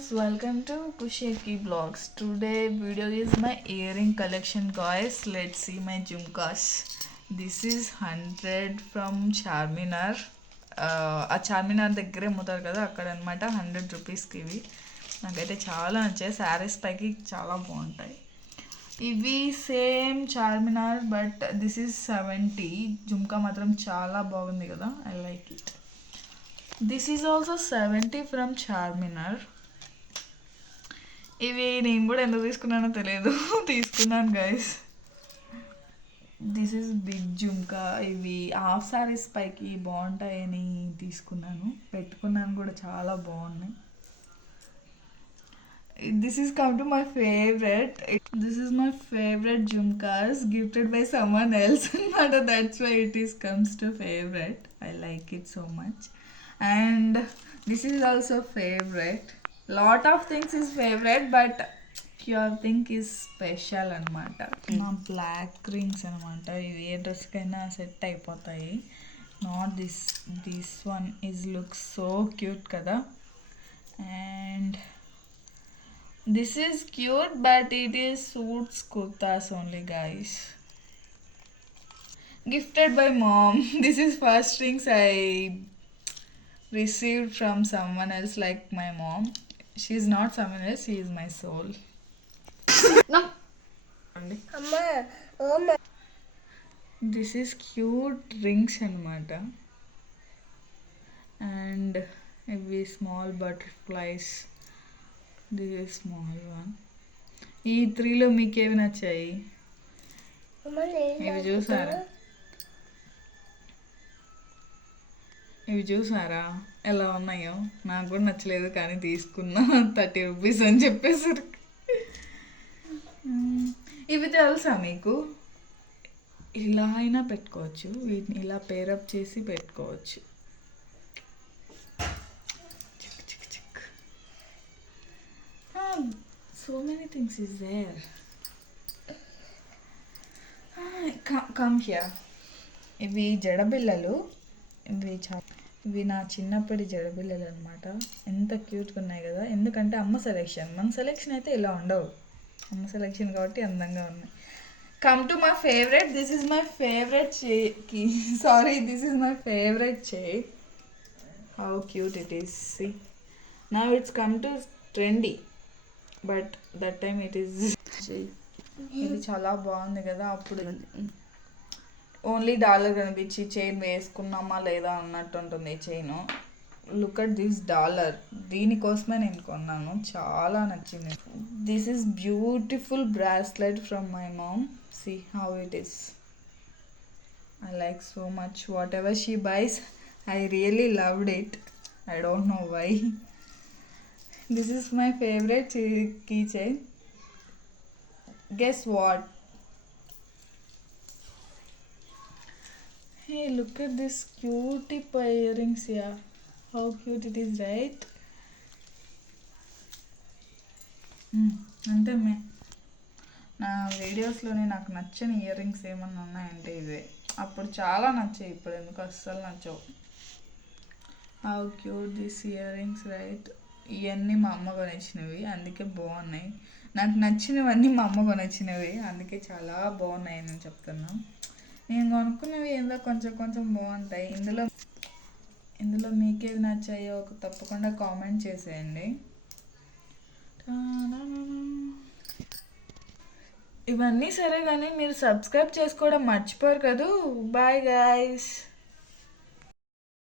guys, welcome to Kusheki Vlogs. Today video is my earring collection guys. Let's see my jhumkas. This is 100 from Charminar. ఆ చార్మినార్ దగ్గరే అమ్ముతారు కదా అక్కడ అనమాట. 100 రూపీస్కి ఇవి నాకైతే చాలా నచ్చాయి. శారీస్ పైకి చాలా బాగుంటాయి ఇవి. Same Charminar but this is 70. Jhumka మాత్రం చాలా బాగుంది కదా, I like it. This is also 70 from Charminar. ఇవి నేను కూడా ఎందుకు తీసుకున్నానో తెలియదు, తీసుకున్నాను guys. This is big jhumka. ఇవి హాఫ్ శారీస్ పైకి బాగుంటాయని తీసుకున్నాను, పెట్టుకున్నాను కూడా, చాలా బాగున్నాయి. This is come to my favorite. This is my favorite jhumkas gifted by someone else. That's why it is comes to favorite. I like it so much. And this is also favorite. Lot of things is favorite, but your thing is special anamata. Na black rings anamata. Ivi ఏ డ్రెస్ కైనా సెట్ అయిపోతాయి. Not this one is looks so cute kada. And this is cute, but it is suits kurtas only guys. Gifted by mom. This is first rings I received from someone else like my mom. She is not someone else, she is my soul. No. Amma. This is cute rings anamata. And maybe small butterflies. This is small one. ఈ 3లో మీకు ఏవి నచ్చాయి? ఇవి చూసారా ఎలా ఉన్నాయో? నాకు కూడా నచ్చలేదు కానీ తీసుకున్నా 30 రూపీస్ అని చెప్పేసరికి. ఇవి తెలుసా మీకు? ఇలా అయినా పెట్టుకోవచ్చు, వీటిని ఇలా పేరప్ చేసి పెట్టుకోవచ్చు. So many things is there. Come here. ఇవి జడబిళ్ళలు. ఇవి నా చిన్నప్పటి జడబిళ్ళలు అనమాట. ఎంత క్యూట్గా ఉన్నాయి కదా, ఎందుకంటే అమ్మ సెలెక్షన్. మన సెలెక్షన్ అయితే ఇలా ఉండవు, అమ్మ సెలెక్షన్ కాబట్టి అందంగా ఉన్నాయి. Come to my favourite. This is my favourite this is my favourite chain. How cute it is. See now it's come to trendy, but that time it is. ఇది చాలా బాగుంది కదా. అప్పుడు ఓన్లీ డాలర్ కనిపించి చైన్ వేసుకున్నామా లేదా అన్నట్టు ఉంటుంది chain. Look at this dollar. దీనికోసమే నేను కొన్నాను, చాలా నచ్చింది. This is beautiful bracelet from my mom. See how it is. I like so much. What ever she buys I really loved it. I don't know why. This is my favorite keychain. Guess what? Hey, look at this cutie earrings here. How cute it is, right? అంటే నా వీడియోస్లోనే నాకు నచ్చని ear rings ఏమన్నా ఉన్నాయంటే ఇవే. అప్పుడు చాలా నచ్చాయి, ఇప్పుడు ఎందుకు అస్సలు నచ్చవు. How cute this ear rings, right? ఇవన్నీ మా అమ్మ కొనిచ్చినవి, అందుకే బాగున్నాయి. నాకు నచ్చినవన్నీ మా అమ్మ కొనిచ్చినవి, అందుకే చాలా బాగున్నాయి నేను చెప్తున్నా. నేను కొనుక్కున్నవి ఏందో కొంచెం కొంచెం బాగుంటాయి. ఇందులో మీకేవి నచ్చాయో తప్పకుండా కామెంట్ చేసేయండి. ఇవన్నీ సరే కానీ మీరు సబ్స్క్రైబ్ చేసుకోవడం మర్చిపోరు కదూ. Bye guys.